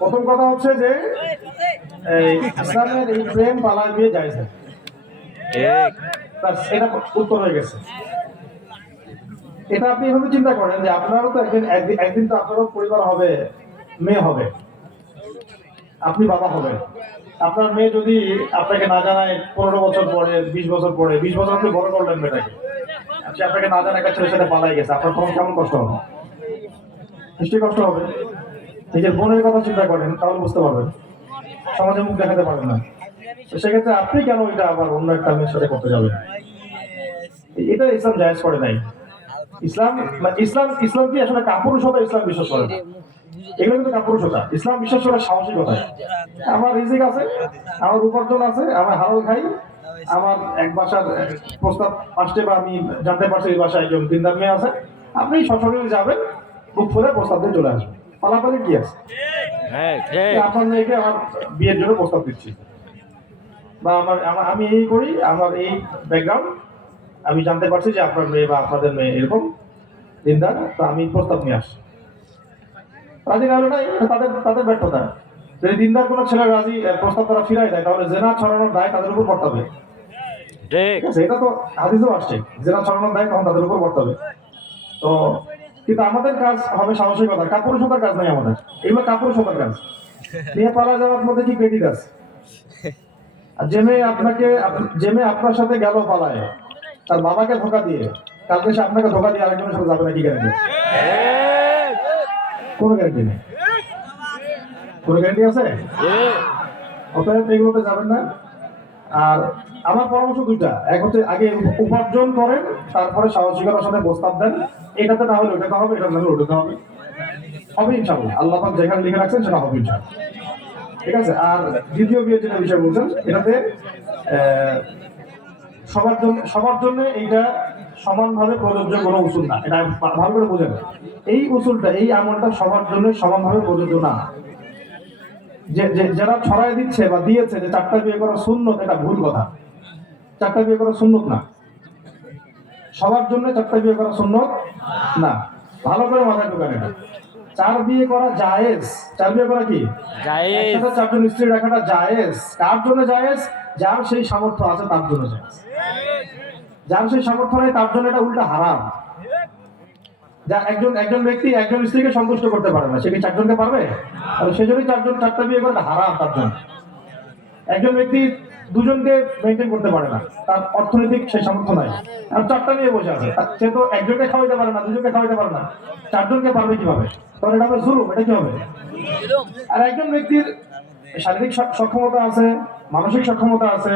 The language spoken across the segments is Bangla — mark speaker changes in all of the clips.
Speaker 1: প্রথম কথা হচ্ছে যে ইসলামের এই প্রেম পালা দিয়ে যায় এটা উত্তর হয়ে গেছে। এটা আপনি এভাবে চিন্তা করেন যে আপনারও তো একদিন একদিন তো আপনারও পরিবার হবে মেয়ে হবে। আপনি বাবা হবেন। আপনার মেয়ে যদি আপনাকে না জানায় পনেরো বছর পরে বিশ বছর পরে বিশ বছর আপনি বড় করলেন মেয়েটাকে। সে আপনাকে না জানা একটা ছেলের সাথে পালাই গেছে। আপনার তখন কেমন কষ্ট হবে? নিশ্চয়ই কষ্ট হবে। নিজের বোনের কথা চিন্তা করেন, তাহলে বুঝতে পারবেন। সমাজে মুখ দেখাতে পারেন না। সেক্ষেত্রে আপনি কেন এটা আবার অন্য একটা মেয়ের সাথে করতে যাবেন? এটা ইসলাম জায়েজ করে নাই। ইসলাম ইসলাম ইসলাম কি আসলে কাপুরুষতা, ইসলাম বিশ্বাস করে না এগুলো কিন্তু কাপুরুষতা। ইসলাম বিশ্বাস করে সাহসিকতা। আমার রিজিক আছে, আমার উপার্জন আছে, আমার হালাল খাই, আমার এক বাসার প্রস্তাব আসছে বা আমি জানতে পারছি এই বাসায় একজন দিনদার মেয়ে আছে। আপনি সশরীরে যাবেন বুক ফুলে প্রস্তাব দিয়ে চলে আসবেন। পালাপালি কি আছে?
Speaker 2: হ্যাঁ
Speaker 1: আপনার মেয়েকে আমার বিয়ের জন্য প্রস্তাব দিচ্ছি। বা আমার আমি এই করি আমার এই ব্যাকগ্রাউন্ড আমি জানতে পারছি যে আপনার মেয়ে বা আপনাদের মেয়ে এরকম। দিনদার তা আমি প্রস্তাব নিয়ে আসছি। রাজি না হলে নাই তাদের তাদের ব্যর্থতা। যদি দিনদার কোনো ছেলে রাজি প্রস্তাব তারা ফিরাই দেয় তাহলে জেনা ছড়ানোর দায় তাদের উপর পড়তে হবে
Speaker 2: ঠিক।
Speaker 1: ঠিক আছে এটা তো হাদিসেও আসছে। জেনা ছড়ানোর দায় তখন তাদের উপর পড়তে হবে তো কিন্তু আমাদের কাজ হবে সাহসিকতা কাপুরুষতার কাজ নাই আমাদের। এগুলো কাপুরুষতার কাজ। নিয়ে পালা যাওয়ার মধ্যে কি আর যে মেয়ে আপনাকে মেয়ে আপনার সাথে গেল পালায়, তার বাবাকে ধোকা দিয়ে, কালকে সে আপনাকে ধোকা দিয়ে আরেকজনের সাথে যাবে না কি গ্যারান্টি কোনো গ্যারান্টি নেই। কোনো গ্যারান্টি আছে? অতএব এগুলোতে যাবেন না। আর আমার পরামর্শ দুইটা। এক হচ্ছে আগে উপার্জন করেন, তারপরে সাহসিকতার সাথে প্রস্তাব দেন। এটাতে না হলে ওটাতে হবে এটা না হলে ওটাতে হবে। হবে ইনশাল্লাহ আল্লাহ পাক যেখানে লিখে রাখছেন সেটা হবে ইনশাল্লাহ ঠিক আছে? আর দ্বিতীয় বিয়ের যেটা বিষয় বলছেন, এটাতে সবার জন্য সবার জন্য এইটা সমানভাবে প্রযোজ্য কোনো উসুল না। এটা ভালো করে বোঝেন। এই উসুলটা, এই আমলটা সবার জন্য সমানভাবে প্রযোজ্য না। যারা ছড়াই দিচ্ছে বা দিয়েছে যে চারটা বিয়ে করা সুন্নত এটা ভুল কথা। চারটা বিয়ে করা সুন্নত না। সবার জন্য চারটা বিয়ে করা সুন্নত না। ভালো করে মাথায় ঢোকান এটা চার বিয়ে করা জায়েজ। চার বিয়ে করা কি?
Speaker 2: জায়েজ।
Speaker 1: চারজন স্ত্রী রাখাটা জায়েজ। কার জন্য জায়েজ? যার সেই সামর্থ্য আছে তার জন্য জায়েজ। যার সেই সামর্থ্য নেই তার জন্য এটা উল্টা হারাম। যা একজন একজন ব্যক্তি একজন স্ত্রীকে সন্তুষ্ট করতে পারে না, সে কি চারজনকে পারবে? আর সেজন্যই চারজন চারটা বিয়ে করে হারাম তার একজন ব্যক্তি দুজনকে মেনটেন করতে পারে না, তার অর্থনৈতিক সেই সামর্থ্য নাই। আর চারটা বসে আছে সে তো একজনকে খাওয়াইতে পারে না, দুজনকে খাওয়াইতে পারে না, চারজনকে পারবে কীভাবে? তখন এটা হবে জুলুম, এটা কি হবে? আর একজন ব্যক্তির শারীরিক সক্ষমতা আছে, মানসিক সক্ষমতা আছে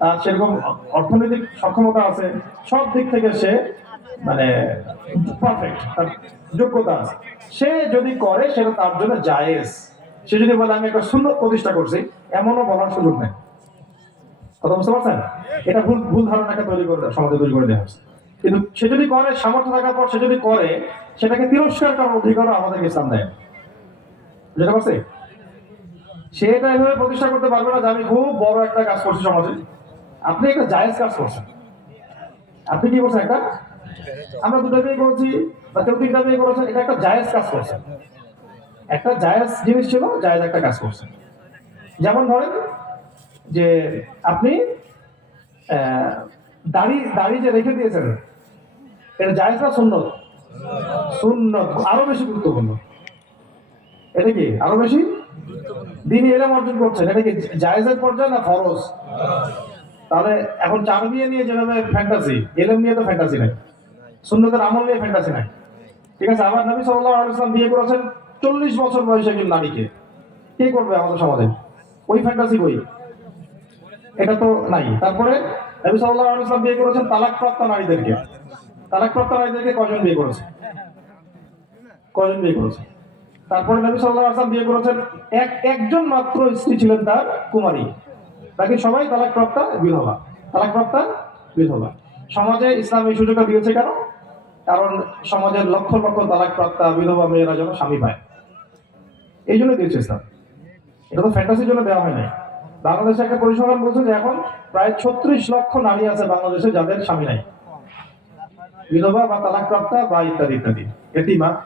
Speaker 1: তার সেরকম অর্থনৈতিক সক্ষমতা আছে, সব দিক থেকে সে মানে যোগ্যতা আছে। সে যদি করে সেটা তার জন্য জায়েজ। সে যদি বলে, আমি একটা শূন্য প্রতিষ্ঠা করছি, এমনও বলার সুযোগ নেই। কথা বুঝতে পারছেন? এটা ভুল ভুল তৈরি করে সমাজে তৈরি করে দেওয়া হচ্ছে। কিন্তু সে যদি করে, সামর্থ্য থাকার পর সে যদি করে, সেটাকে তিরস্কার করার অধিকারও আমাদেরকে ইসলাম দেয়। বুঝতে পারছি? সে এটা এভাবে প্রতিষ্ঠা করতে পারবে না যে, আমি খুব বড় একটা কাজ করছি সমাজে। আপনি একটা জায়েজ কাজ করছেন। আপনি কি করছেন একটা আমরা দুটো বিয়ে করেছি বা কেউ তিনটা বিয়ে করেছেন এটা একটা জায়েজ কাজ করছেন একটা জায়েজ জিনিস ছিল, জায়েজ একটা কাজ করছেন যেমন ধরেন যে আপনি দাড়ি দাড়ি যে রেখে দিয়েছেন, এটা জায়েজ না সুন্নত? সুন্নত, আরও বেশি গুরুত্বপূর্ণ। এটা কি, আরও বেশি? দিন এলাম অর্জন করছেন, এটা কি জায়েজের পর্যায়ে না ফরজ? তাহলে এখন চার বিয়ে নিয়ে যেভাবে ফ্যান্টাসি এলএম নিয়ে তো ফ্যান্টাসি নাই। সুন্নতের আমল নিয়ে ফ্যান্টাসি নাই ঠিক আছে, আবার নবী আলাইহি বিয়ে করেছেন চল্লিশ বছর বয়সে একজন নারীকে। কে করবে আমাদের সমাজে? ওই ফ্যান্টাসি বই এটা তো নাই। তারপরে নবী সাল্লাল্লাহু আলাইহি ওয়াসাল্লাম বিয়ে করেছেন তালাকপ্রাপ্ত নারীদেরকে। তালাকপ্রাপ্ত নারীদেরকে কজন বিয়ে করেছে? কজন বিয়ে করেছে? তারপরে নবী সাল্লাল্লাহু আলাইহি ওয়াসাল্লাম বিয়ে করেছেন এক, একজন মাত্র স্ত্রী ছিলেন তার কুমারী। বাকি সবাই তালাকপ্রাপ্তা বিধবা। তালাকপ্রাপ্তা বিধবা। সমাজে ইসলাম এই সুযোগটা দিয়েছে কেন? কারণ সমাজের লক্ষ লক্ষ তালাকপ্রাপ্তা বিধবা মেয়েরা যেন স্বামী পায়। এই জন্য দিয়েছে ইসলাম। এটা তো ফ্যান্টাসির জন্য দেওয়া হয় নাই। বাংলাদেশে একটা পরিসংখ্যান বলছে যে এখন প্রায় ছত্রিশ লক্ষ নারী আছে বাংলাদেশে যাদের স্বামী নাই। বিধবা বা তালাকপ্রাপ্তা বা ইত্যাদি ইত্যাদি। এতিমা।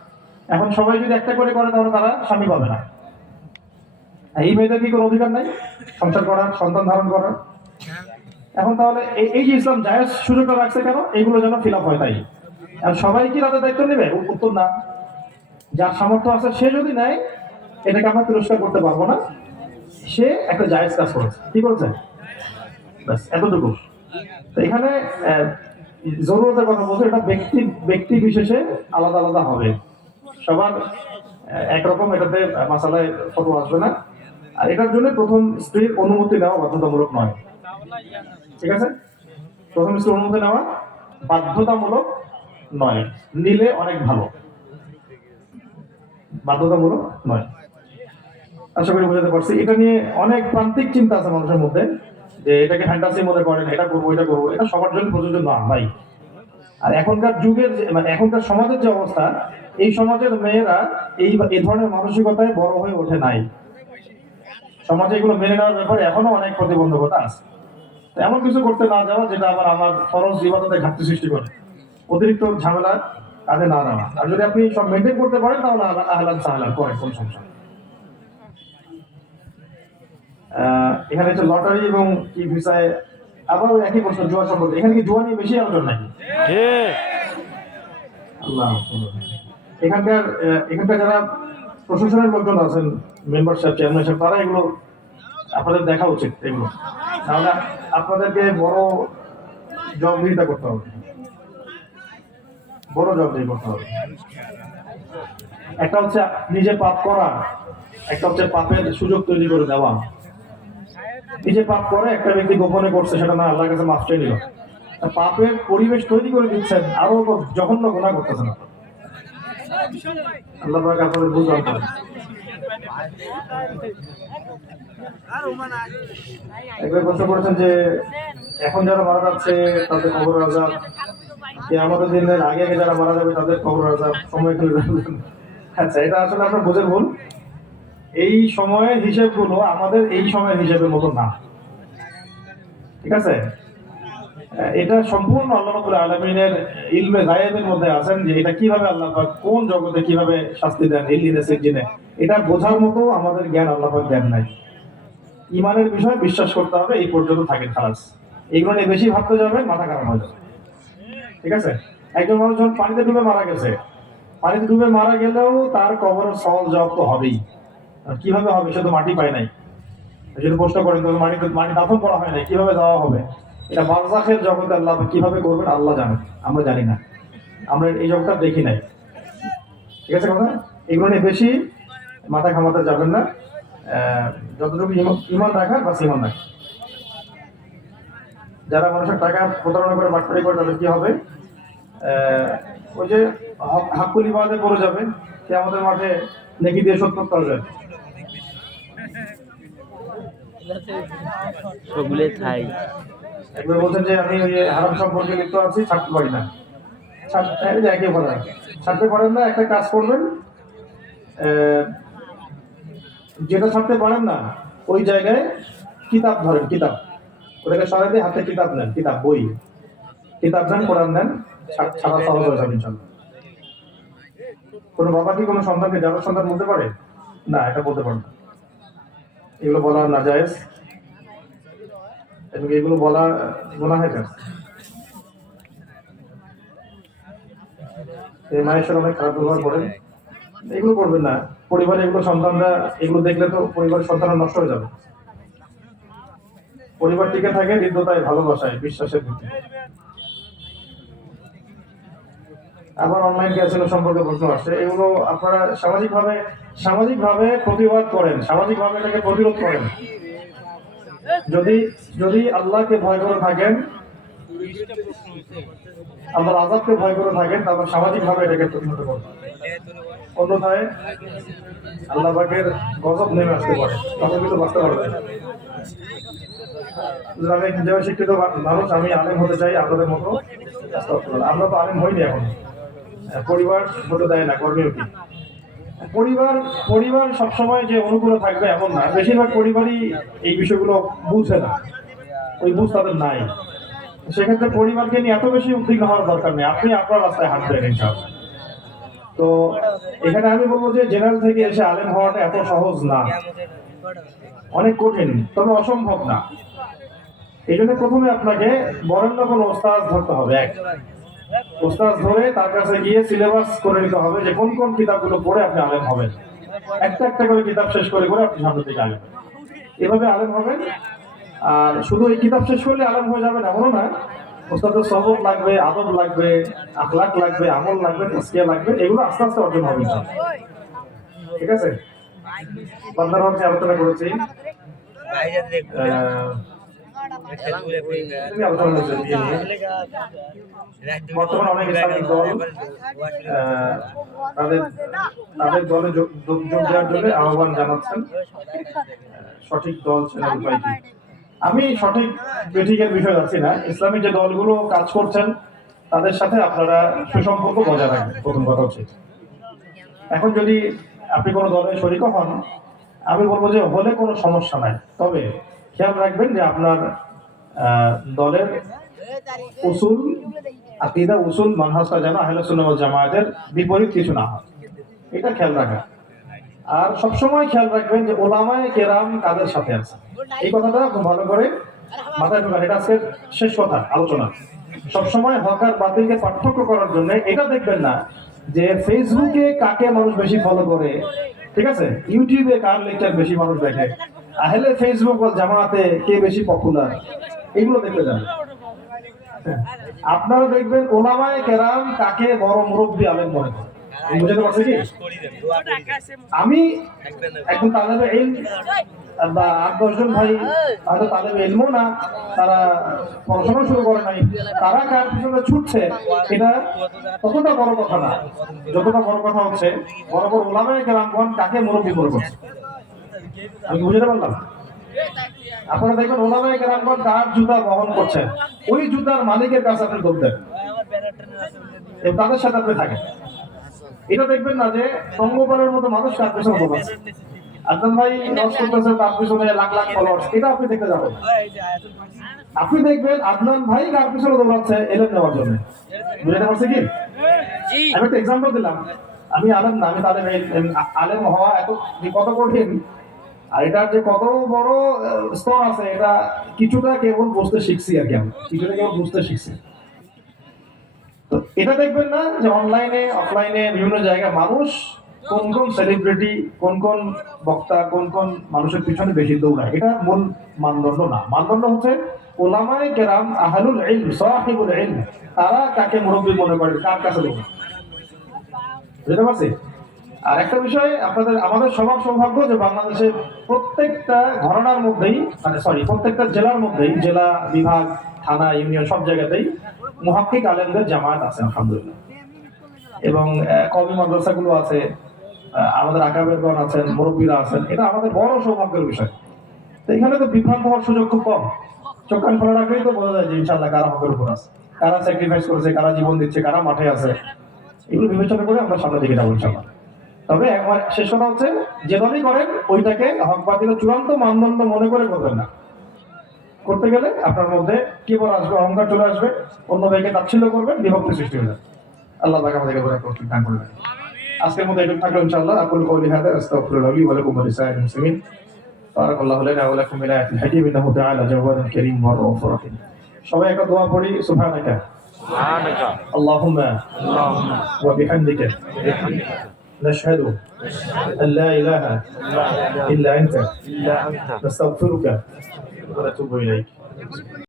Speaker 1: এখন সবাই যদি একটা করে করে, তাহলে তারা স্বামী পাবে না। এই মেয়েদের কি কোনো অধিকার নাই? সংসার করার, সন্তান ধারণ করার? এখন তাহলে এই- যে ইসলাম জায়েজ সুযোগটা রাখছে কেন? এইগুলো যেন ফিল আপ হয় তাই। আর সবাই কি তাদের দায়িত্ব নেবে? উত্তর না। যার সামর্থ্য আছে, সে যদি নেয়, এটাকে আমরা তিরস্কার করতে পারব না। সে একটা জায়েজ কাজ করেছে। কি করেছে? ব্যাস, এতটুকু। তো এখানে জরুরতের কথা বলছে, এটা ব্যক্তি ব্যক্তি বিশেষে আলাদা আলাদা হবে। সবার একরকম এটাতে মাসালায় ফটো আসবে না। আর এটার জন্য প্রথম স্ত্রীর অনুমতি নেওয়া বাধ্যতামূলক নয়। ঠিক আছে? প্রথম স্ত্রীর অনুমতি নেওয়া বাধ্যতামূলক নয়। নিলে অনেক ভালো। বাধ্যতামূলক নয়। আশা করি বোঝাতে পারছি। এটা নিয়ে অনেক প্রান্তিক চিন্তা আছে মানুষের মধ্যে, যে এটাকে ফ্যান্টাসি মনে করেন এটা করব এটা করব। এটা সবার জন্য প্রযোজ্য না, ভাই। আর এখনকার যুগের মানে এখনকার সমাজের যে অবস্থা, এই সমাজের মেয়েরা এই এই ধরনের মানসিকতায় বড় হয়ে ওঠে নাই। সমাজে এগুলো মেনে নেওয়ার ব্যাপারে এখনও অনেক প্রতিবন্ধকতা আছে। এমন কিছু করতে না যাওয়া, যেটা আবার আমার ফরজ ইবাদতে ঘাটতি সৃষ্টি করে। অতিরিক্ত ঝামেলা কাজে না নেওয়া। আর যদি আপনি সব মেনটেন করতে পারেন তাহলে আহলান সাহলান করে কোন সমস্যা এখানে হচ্ছে লটারি এবং কি ভিসায় আবার একই প্রশ্ন জুয়া সম্পর্কে। এখানে কি জুয়া নিয়ে বেশি আলোচনা নাকি? আল্লাহ এখানকার এখানকার যারা প্রশাসনের লোকজন আছেন মেম্বারশিপ চেয়ারম্যান সাহেব তারা এগুলো আপনাদের দেখা উচিত এগুলো। তাহলে আপনাদেরকে বড় জবাবদিহিতা করতে হবে। বড় জবাবদিহি করতে হবে। একটা হচ্ছে নিজে পাপ করা, একটা হচ্ছে পাপের সুযোগ তৈরি করে দেওয়া। নিজে পাপ করে একটা ব্যক্তি গোপনে করছে, সেটা না, আল্লাহর কাছে মাফ চেয়ে নিল। পাপের পরিবেশ তৈরি করে দিচ্ছেন, আরও জঘন্য করতেছেন আপনারা। আল্লাহ আপনাদের করেন। একবার প্রশ্ন করেছেন যে, এখন যারা মারা যাচ্ছে, তাদের কবর আজাব দিনের আগে আগে যারা মারা যাবে তাদের আজাব সময় করে আচ্ছা এটা আসলে আপনার বোঝের ভুল। এই সময়ের আমাদের এই হিসেবের মতো না। ঠিক আছে? এটা সম্পূর্ণ আল্লাহ আলামিনের ইলমে গায়েবের মধ্যে আছেন যে এটা কীভাবে আল্লাহ পাক, কোন জগতে কীভাবে শাস্তি দেন ইলিনে সিজিনে এটা বোঝার মতো আমাদের জ্ঞান আল্লাহ পাক জ্ঞান নাই। ইমানের বিষয়ে বিশ্বাস করতে হবে, এই পর্যন্ত থাকে খালাস। এইগুলো নিয়ে বেশি ভাবতে যাবে মাথা খারাপ হয়ে যাবে। ঠিক আছে? একজন মানুষ যখন পানিতে ডুবে মারা গেছে, পানিতে ডুবে মারা গেলেও তার কবরের সহজ জবাব তো হবেই। কীভাবে হবে? সে তো মাটি পায় নাই। যদি প্রশ্ন করেন তো মাটি মাটি দাফন করা হয় নাই, কীভাবে দেওয়া হবে? এটা বারজাখের জগতে আল্লাহ কীভাবে করবেন আল্লাহ জানেন, আমরা জানি না। আমরা এই জগৎটা দেখি নাই। ঠিক আছে কথা? এগুলো নিয়ে বেশি মাথা ঘামাতে যাবেন না। যতটুকু ইমান রাখার বা ইমান রাখা যারা মানুষের টাকা প্রতারণা করে বাটপাড়ি করে, তাদের কি হবে? ওই যে হক- হাক্কুলি বাদে পড়ে যাবে সে আমাদের মাঠে নেকি দিয়ে শোধ করতে হবে।
Speaker 2: সবগুলো থাই
Speaker 1: একবার বলছেন যে আমি ওই যে হারাম সম্পর্কে লিপ্ত আছি ছাড়তে পারি না। একই ছাড়তে পারেন না একটা কাজ করবেন যেটা ছাড়তে পারেন না ওই জায়গায় কিতাব ধরেন কিতাব। ওটাকে দিয়ে হাতে কিতাব নেন কিতাব বই। কিতাব নেন কোরআন নেন। ছাড়া সহজ হয়ে যাবে ইনশাল্লাহ। কোনো বাবা কি কোনো সন্তানকে যাদের সন্তান বলতে পারে? না, এটা বলতে পারে না। এগুলো বলা না জায়েজ এবং এগুলো বলা গুনাহের কাজ এই মায়ের অনেক খারাপ ব্যবহার করেন। এগুলো করবেন না। পরিবারে এগুলো সন্তানরা, এগুলো দেখলে তো পরিবারের সন্তানরা নষ্ট হয়ে যাবে। পরিবার টিকে থাকে হৃদ্যতায়, ভালোবাসায়, বিশ্বাসের ভিত্তিতে আবার অনলাইন ক্যাসিনো সম্পর্কে প্রশ্ন আসছে। এগুলো আপনারা সামাজিকভাবে সামাজিকভাবে প্রতিবাদ করেন। সামাজিকভাবে এটাকে প্রতিরোধ করেন। যদি যদি আল্লাহকে ভয় করে থাকেন, আল্লাহর আজাবকে ভয় করে থাকেন তারপর সামাজিকভাবে এটাকে প্রতিহত করবেন অন্যথায় আল্লাহ পাকের গজব নেমে আসতে পারে। তখন কিন্তু বাঁচতে পারবে আমি যেভাবে শিক্ষিত মানুষ, আমি আলেম হতে চাই আপনাদের মতো। আমরা তো আলেম হইনি এখন। পরিবার হতে দেয় না কর্মীয় কি পরিবার পরিবার সবসময় যে অনুকূলে থাকবে এমন না। বেশিরভাগ পরিবারই এই বিষয়গুলো বুঝে না। ওই বুঝ তাদের নাই। সেক্ষেত্রে পরিবারকে নিয়ে এত বেশি উদ্বিগ্ন হওয়ার দরকার নেই। আপনি আপনার রাস্তায় হাঁটবেন ইনশাআল্লাহ। তো এখানে আমি বলব যে জেনারেল থেকে এসে আলেম হওয়াটা এত সহজ না। অনেক কঠিন, তবে অসম্ভব না। এই জন্য প্রথমে আপনাকে বরেণ্য কোনো ওস্তাদ ধরতে হবে, এক। ওস্তাদ ধরে তার কাছে গিয়ে সিলেবাস করে নিতে হবে যে কোন কোন কিতাবগুলো পড়ে আপনি আলেম হবেন। একটা একটা করে কিতাব শেষ করে করে আপনি সামনের দিকে আলেম এভাবে আলেম হবেন। আর শুধু এই কিতাব শেষ করলে আলেম হয়ে যাবেন এমনও না। ওস্তাদের সবক লাগবে আদব লাগবে আখলাক লাগবে আমল লাগবে তসকিয়া লাগবে এগুলো আস্তে আস্তে অর্জন হবে ঠিক আছে? বান্দার হচ্ছে আলোচনা করেছি। তাদের দলে যোগ দেওয়ার জন্য আহ্বান জানাচ্ছেন সঠিক দল চেনার উপায় কি আমি সঠিক বেঠিকের বিষয় যাচ্ছি না। ইসলামিক যে দলগুলো কাজ করছেন, তাদের সাথে আপনারা সুসম্পর্ক বজায় রাখবেন প্রথম কথা হচ্ছে। এখন যদি আপনি কোনো দলে শরিক হন, আমি বলব যে হলে কোনো সমস্যা নাই। তবে খেয়াল রাখবেন যে আপনার দলের উসুল, আকিদা, উসুল মানহাজটা যেন আহলে সুন্নাহ জামায়াতের বিপরীত কিছু না হয়। এটা খেয়াল রাখা আর সবসময় খেয়াল রাখবেন যে ওলামায়ে কেরাম কাদের সাথে আছে? এই কথাটা খুব ভালো করে মাথায় ঢোকান। এটা আজকের শেষ কথা, আলোচনা। সবসময় হক আর বাতিলকে পার্থক্য করার জন্য এটা দেখবেন না যে ফেসবুকে কাকে মানুষ বেশি ফলো করে, ঠিক আছে? ইউটিউবে কার লেকচার বেশি মানুষ দেখে? আহলে ফেসবুক বা জামাতে কে বেশি পপুলার এগুলো দেখতে যান। আপনারা দেখবেন ওলামায়ে কেরাম কাকে বড় মুরব্বী আলেম মনে করে আমি বুঝাতে কি? আমি একজন তালেবে ইলম, বা আট দশজন ভাই হয়তো তালেবে ইলমও না, তারা পড়াশোনা শুরু করে নাই। তারা কার পিছনে ছুটছে, এটা ততটা বড় কথা না। যতটা বড় কথা হচ্ছে বড় বড় ওলামায়ে কেরামগণ কাকে মুরব্বী করে করছে। আমি বুঝতে পারলাম? আপনারা দেখবেন কেরামগণ কার জুতা বহন করছেন? ওই জুতার মালিকের কাছে আপনি দৌড় দেন। তাদের সাথে আপনি থাকেন। এটা দেখবেন না যে সঙ্গপালের মতো মানুষ তার পেছনে ভাই লস করতেছে তার পিছনে লাখ লাখ ফলোয়ার্স এটা আপনি দেখতে যাবেন। আপনি দেখবেন আদনান ভাই কার পিছনে দৌড়াচ্ছে এলেন নেওয়ার জন্য। বুঝতে পারছি কি? আমি একটা এক্সাম্পল দিলাম। আমি আলেম না আমি তাদের আলেম হওয়া এত কত কঠিন আর এটার যে কত বড় স্তর আছে, এটা কিছুটা কেবল বুঝতে শিখছি আর কি আমি। কিছুটা কেবল বুঝতে শিখছি। তো এটা দেখবেন না যে অনলাইনে অফলাইনে বিভিন্ন জায়গায় মানুষ কোন কোন সেলিব্রিটি কোন কোন বক্তা, কোন কোন মানুষের পিছনে বেশি দৌড়ায়। এটা মূল মানদণ্ড না। মানদণ্ড হচ্ছে ওলামায়ে কেরাম আহলুল ইলম, সাহিবুল ইলম, তারা কাকে মুরব্বী মনে করে, কার কাছে দৌড়ায়? বুঝতে পারছি? আর একটা বিষয়, আপনাদের, আমাদের সবার সৌভাগ্য যে বাংলাদেশের প্রত্যেকটা ঘরানার মধ্যেই মানে সরি প্রত্যেকটা জেলার মধ্যেই, জেলা বিভাগ, থানা, ইউনিয়ন সব জায়গাতেই মুহাক্কিক আলেমদের জামায়াত আছে, আলহামদুলিল্লাহ। এবং কবি মাদ্রাসাগুলো আছে আমাদের আকাবেরগণ আছেন, মুরব্বীরা আছেন, এটা আমাদের বড় সৌভাগ্যের বিষয়। তো এখানে তো বিভ্রান্ত হওয়ার সুযোগ খুব কম। চোখ কান খোলা রাখলেই তো বোঝা যায় যে ইনশাল্লাহ কারা হকের উপর আছে, কারা স্যাক্রিফাইস করেছে, কারা জীবন দিচ্ছে, কারা মাঠে আছে। এগুলো বিবেচনা করে আমরা সামনের দিকে যাব ইনশাল্লাহ তবে একবার শেষ কথা হচ্ছে যে দলই করেন ওইটাকে হক বাতিলের চূড়ান্ত মানদণ্ড মনে করে করবেন না করতে গেলে আপনার মধ্যে কেবল আসবে অহংকার চলে আসবে অন্য ভাইকে তাচ্ছিল্য করবেন বিভক্তি সৃষ্টি হয়ে যাবে আল্লাহ তাকে আমাদেরকে বলে তৌফিক দান করে দেন আজকের মতো এটুকু থাকলো ইনশাআল্লাহ আকুল কওলি হাদা আস্তাগফিরুল্লাহ লি ওয়া লাকুম ওয়া লিসাইরিল মুসলিমিন বারাকাল্লাহু লানা ওয়া লাকুম মিন আয়াতিল হাকিম ইন্নাহু তাআলা জাওয়াদুন কারীম ওয়া রাউফুর রহিম সবাই একটা দোয়া পড়ি সুবহানাকা
Speaker 2: سبحانك
Speaker 1: আল্লাহুম্মা
Speaker 2: اللهم
Speaker 1: ওয়া বিহামদিকা
Speaker 2: بحمدك
Speaker 1: نشهد أن لا إله إلا أنت. نستغفرك ونتوب إليك.